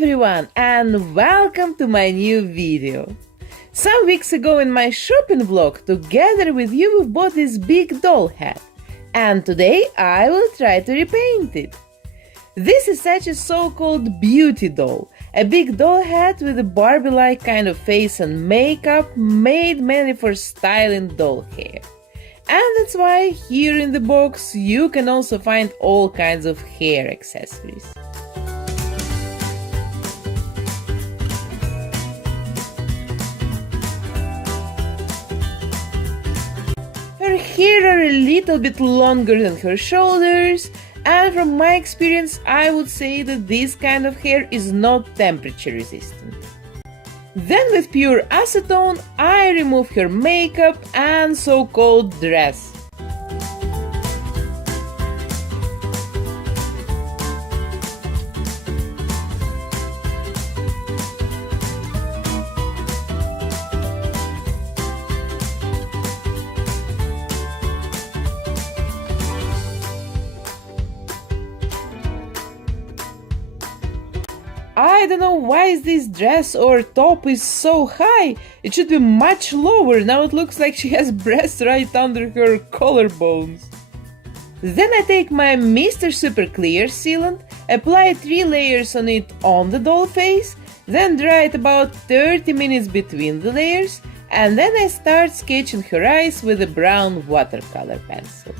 everyone and welcome to my new video. Some weeks ago in my shopping vlog, together with you we bought this big doll hat, and today I will try to repaint it. This is such a so-called beauty doll, a big doll hat with a Barbie-like kind of face and makeup made mainly for styling doll hair. And that's why here in the box you can also find all kinds of hair accessories. Her hair are a little bit longer than her shoulders, and from my experience I would say that this kind of hair is not temperature resistant. Then with pure acetone I remove her makeup and so-called dress. I don't know why this dress or top is so high. It should be much lower. Now it looks like she has breasts right under her collarbones. Then I take my Mr. Super Clear sealant, apply 3 layers on it on the doll face, then dry it about 30 minutes between the layers, and then I start sketching her eyes with a brown watercolor pencil.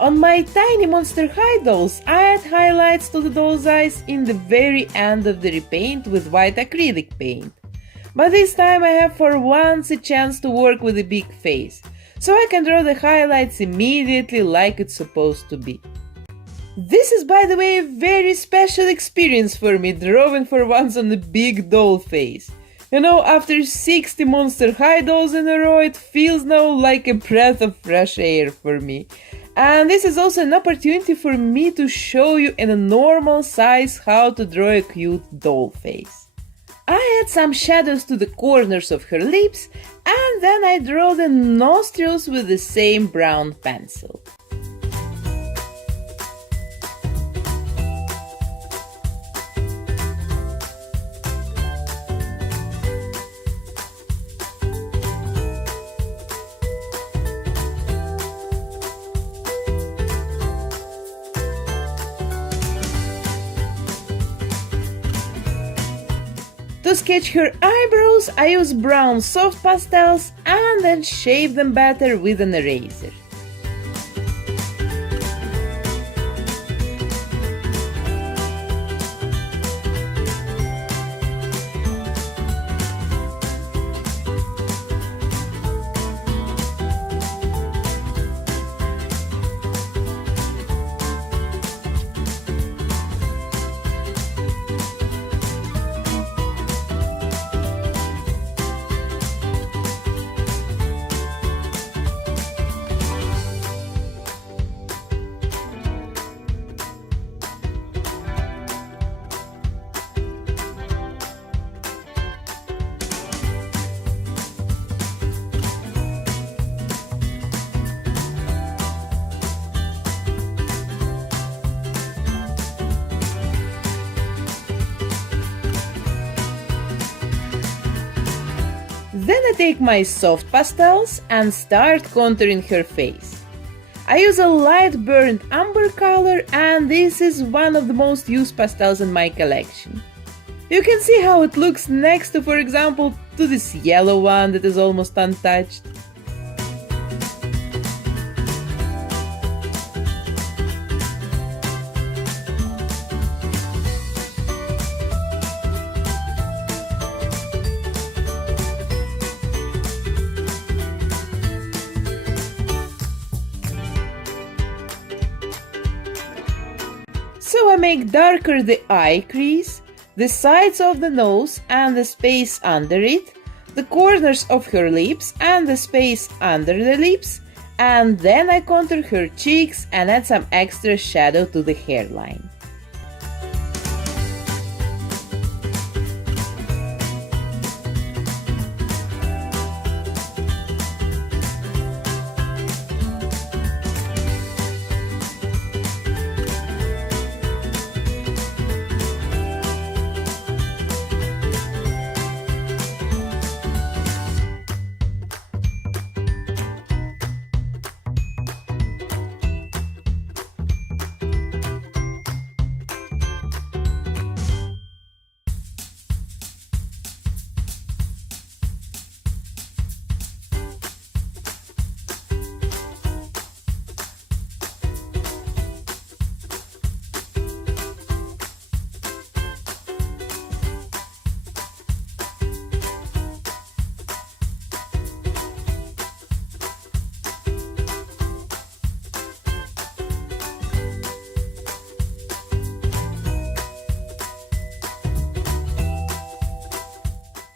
On my tiny Monster High dolls, I add highlights to the doll's eyes in the very end of the repaint with white acrylic paint. But this time I have for once a chance to work with a big face, so I can draw the highlights immediately like it's supposed to be. This is, by the way, a very special experience for me, drawing for once on a big doll face. You know, after 60 Monster High dolls in a row, it feels now like a breath of fresh air for me. And this is also an opportunity for me to show you in a normal size how to draw a cute doll face. I add some shadows to the corners of her lips, and then I draw the nostrils with the same brown pencil. To sketch her eyebrows, I use brown soft pastels and then shape them better with an eraser. Then I take my soft pastels and start contouring her face. I use a light burnt umber color, and this is one of the most used pastels in my collection. You can see how it looks next to, for example, to this yellow one that is almost untouched. So I make darker the eye crease, the sides of the nose and the space under it, the corners of her lips and the space under the lips, and then I contour her cheeks and add some extra shadow to the hairline.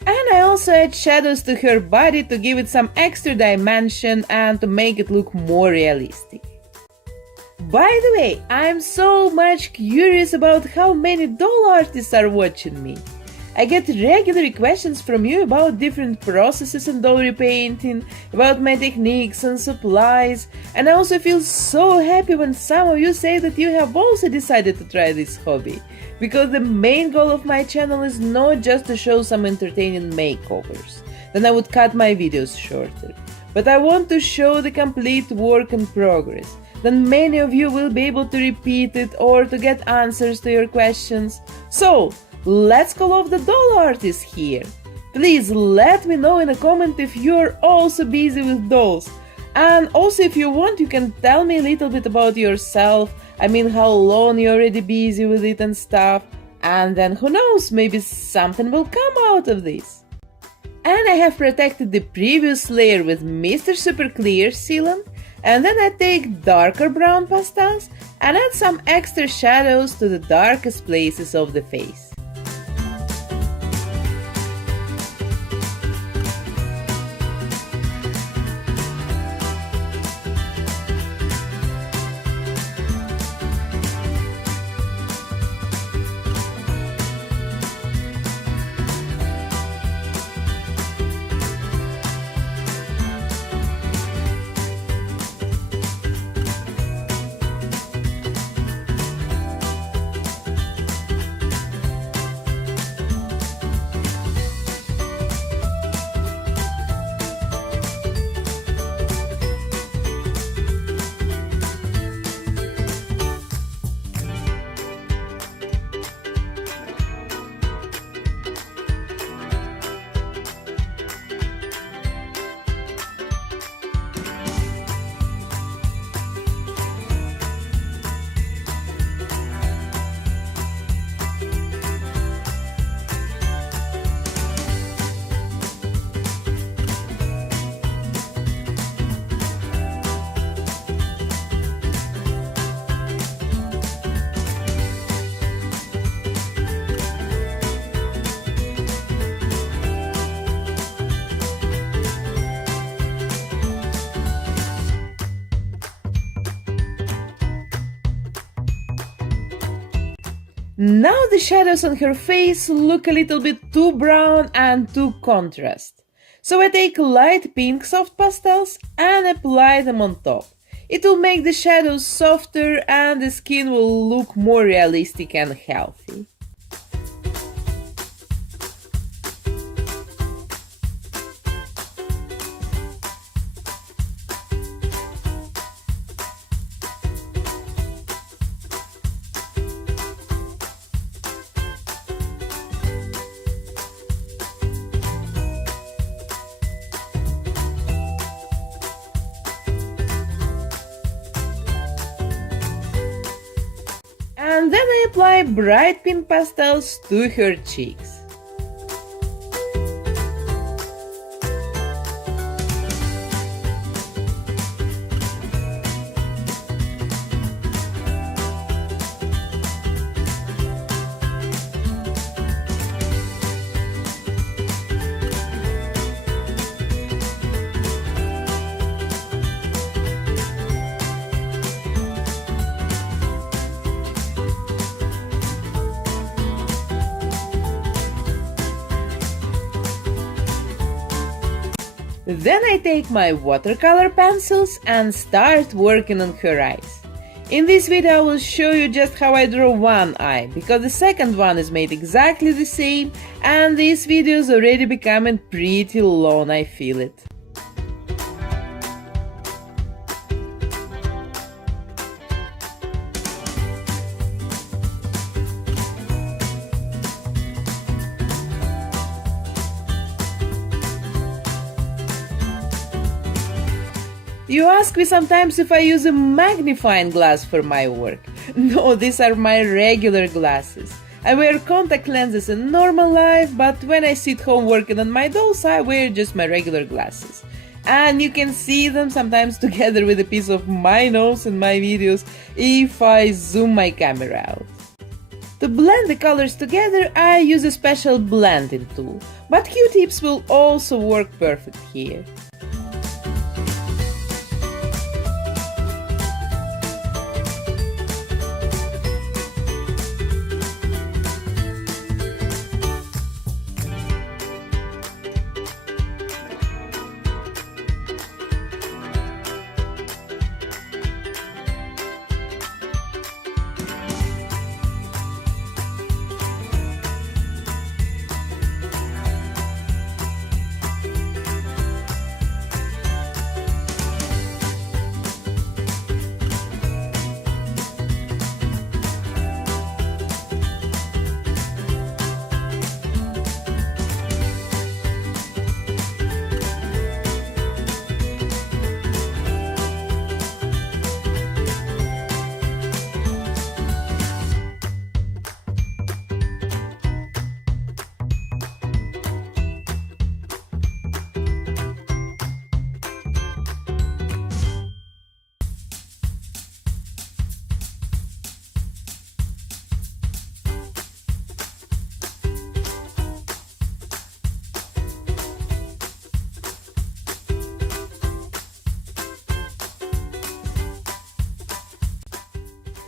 And I also add shadows to her body to give it some extra dimension and to make it look more realistic. By the way, I'm so much curious about how many doll artists are watching me. I get regular questions from you about different processes in doll repainting, about my techniques and supplies, and I also feel so happy when some of you say that you have also decided to try this hobby, because the main goal of my channel is not just to show some entertaining makeovers, then I would cut my videos shorter, but I want to show the complete work in progress. Then many of you will be able to repeat it or to get answers to your questions. So, let's call off the doll artist here. Please let me know in a comment if you're also busy with dolls. And also if you want, you can tell me a little bit about yourself. I mean, how long you're already busy with it and stuff. And then who knows, maybe something will come out of this. And I have protected the previous layer with Mr. Super Clear sealant. And then I take darker brown pastels and add some extra shadows to the darkest places of the face. Now the shadows on her face look a little bit too brown and too contrast. So I take light pink soft pastels and apply them on top. It will make the shadows softer and the skin will look more realistic and healthy. and then I apply bright pink pastels to her cheeks. Then I take my watercolor pencils and start working on her eyes. In this video I will show you just how I draw one eye, because the second one is made exactly the same and this video is already becoming pretty long, I feel it. You ask me sometimes if I use a magnifying glass for my work. No, these are my regular glasses. I wear contact lenses in normal life, but when I sit home working on my dolls, I wear just my regular glasses. And you can see them sometimes together with a piece of my nose in my videos if I zoom my camera out. To blend the colors together, I use a special blending tool, but Q-tips will also work perfect here.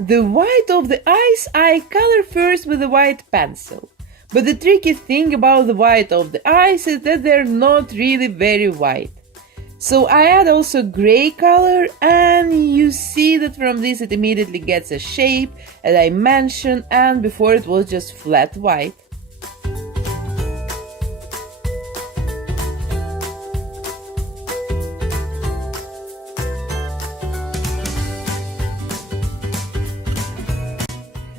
The white of the eyes I color first with a white pencil. But the tricky thing about the white of the eyes is that they're not really very white. So I add also gray color, and you see that from this it immediately gets a shape, as I mentioned, and before it was just flat white.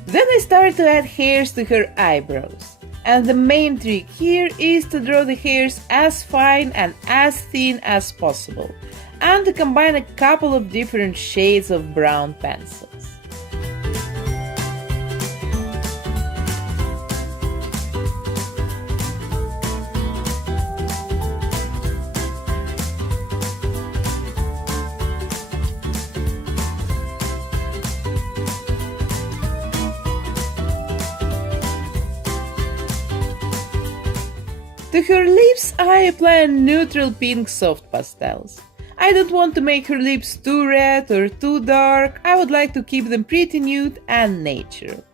Then I start to add hairs to her eyebrows. And the main trick here is to draw the hairs as fine and as thin as possible, and to combine a couple of different shades of brown pencils. To her lips, I apply neutral pink soft pastels. I don't want to make her lips too red or too dark, I would like to keep them pretty nude and natural.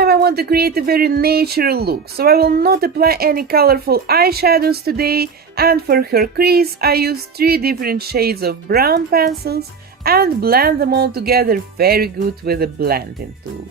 time I want to create a very natural look, so I will not apply any colorful eyeshadows today, and for her crease I use 3 different shades of brown pencils and blend them all together very good with a blending tool.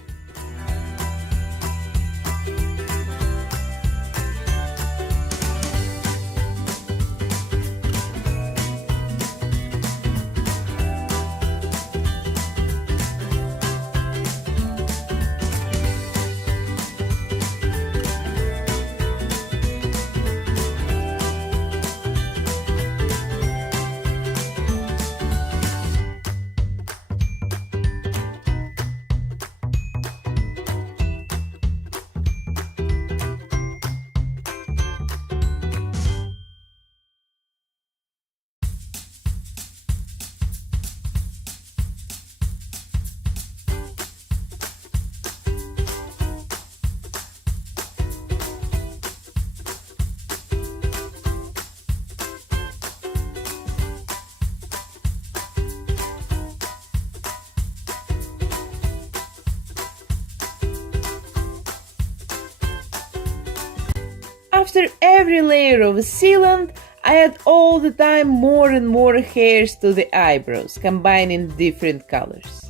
After every layer of a sealant, I add all the time more and more hairs to the eyebrows, combining different colors.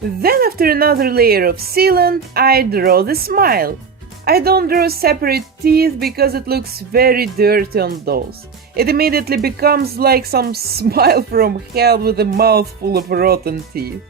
Then after another layer of sealant, I draw the smile. I don't draw separate teeth because it looks very dirty on dolls. It immediately becomes like some smile from hell with a mouth full of rotten teeth.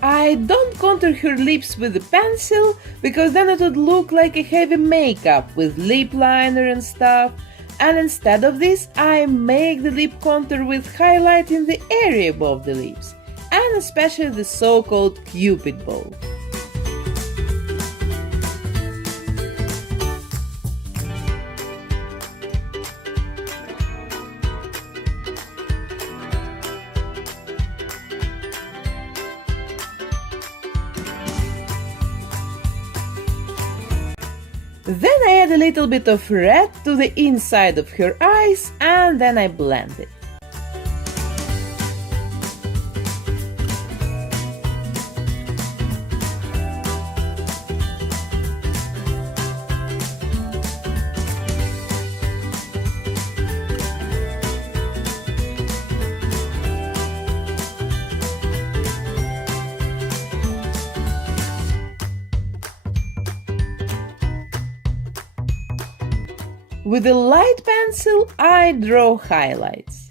I don't contour her lips with a pencil because then it would look like a heavy makeup with lip liner and stuff, and instead of this I make the lip contour with highlighting the area above the lips, and especially the so-called cupid bow. Then I add a little bit of red to the inside of her eyes and then I blend it. With a light pencil, I draw highlights.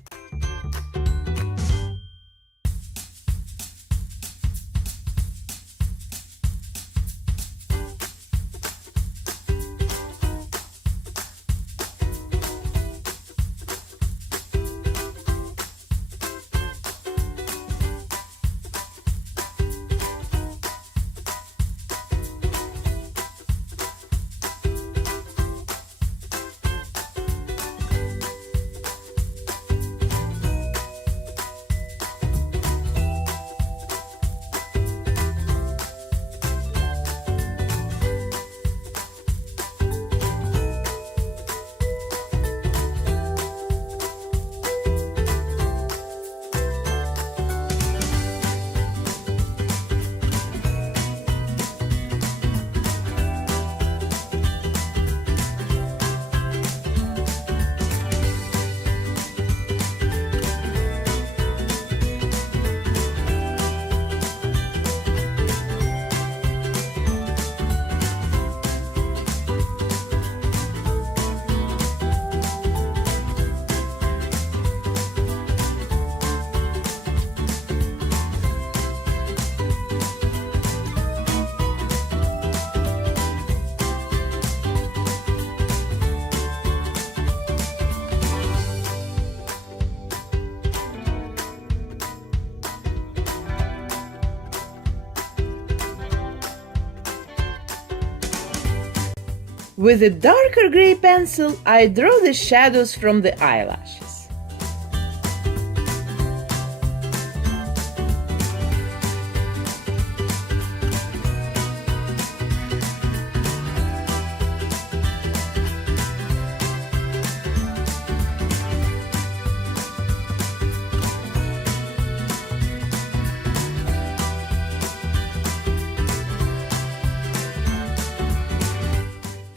With a darker gray pencil, I draw the shadows from the eyelashes.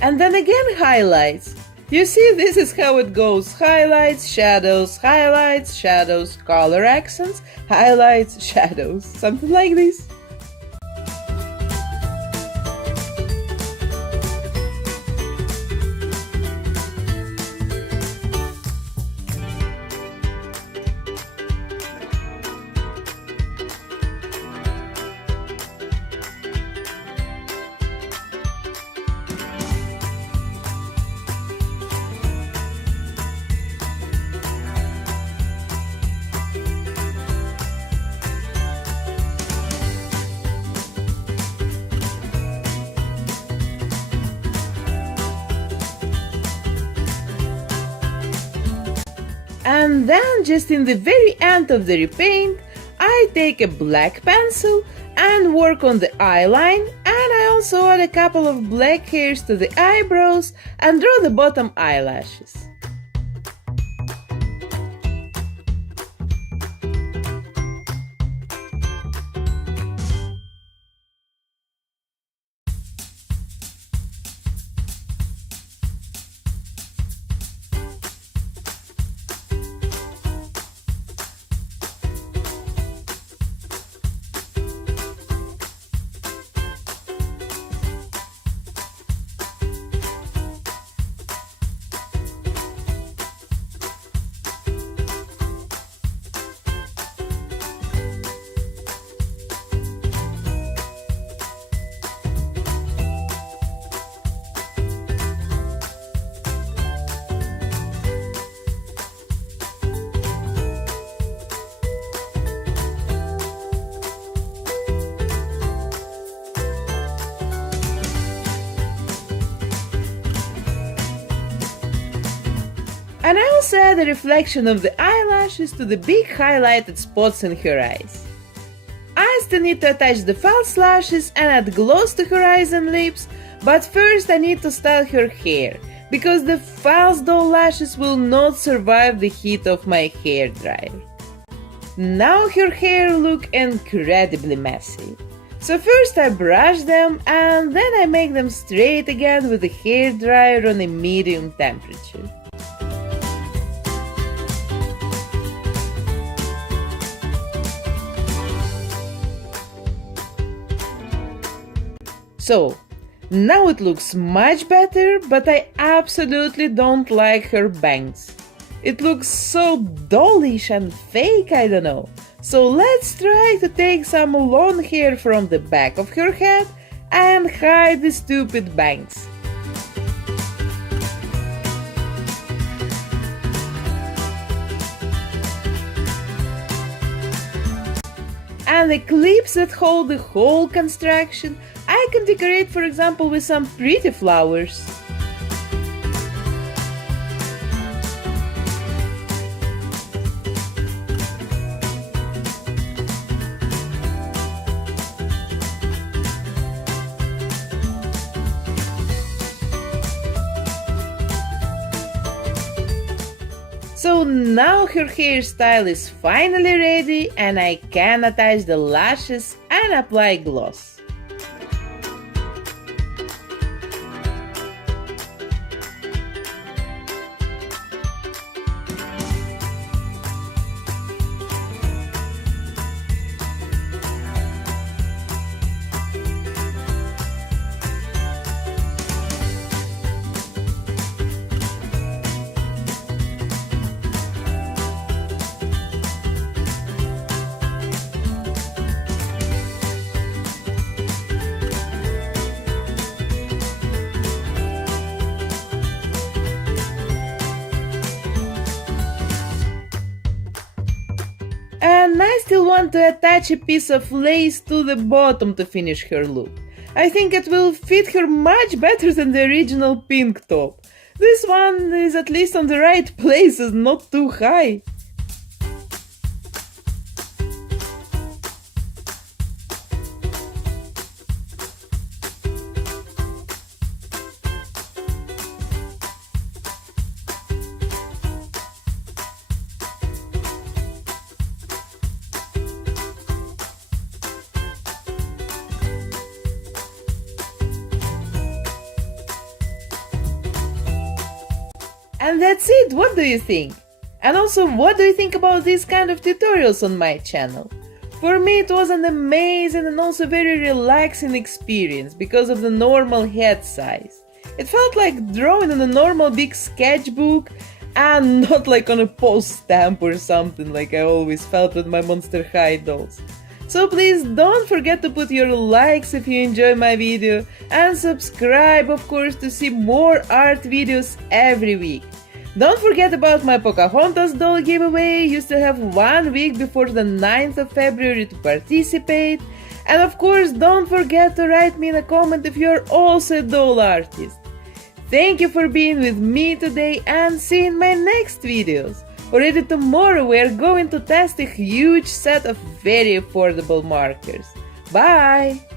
And then again highlights. You see, this is how it goes. Highlights, shadows, color accents, highlights, shadows. Something like this. And then, just in the very end of the repaint, I take a black pencil and work on the eyeline, and I also add a couple of black hairs to the eyebrows and draw the bottom eyelashes. And I also add a reflection of the eyelashes to the big highlighted spots in her eyes. I still need to attach the false lashes and add gloss to her eyes and lips, but first I need to style her hair, because the false doll lashes will not survive the heat of my hair dryer. Now her hair looks incredibly messy. So first I brush them and then I make them straight again with the hair dryer on a medium temperature. So, now it looks much better, but I absolutely don't like her bangs. It looks so dollish and fake, I don't know. So let's try to take some long hair from the back of her head and hide the stupid bangs. And the clips that hold the whole construction, I can decorate, for example, with some pretty flowers. So now her hairstyle is finally ready and I can attach the lashes and apply gloss. And I still want to attach a piece of lace to the bottom to finish her look. I think it will fit her much better than the original pink top. This one is at least on the right places, not too high. And that's it, what do you think? And also, what do you think about these kind of tutorials on my channel? For me it was an amazing and also very relaxing experience because of the normal head size. It felt like drawing on a normal big sketchbook and not like on a post stamp or something like I always felt with my Monster High dolls. So please don't forget to put your likes if you enjoy my video and subscribe of course to see more art videos every week. Don't forget about my Pocahontas doll giveaway, you still have 1 week before the 9th of February to participate. And of course don't forget to write me in a comment if you're also a doll artist. Thank you for being with me today and see you in my next videos. Already tomorrow we are going to test a huge set of very affordable markers. Bye!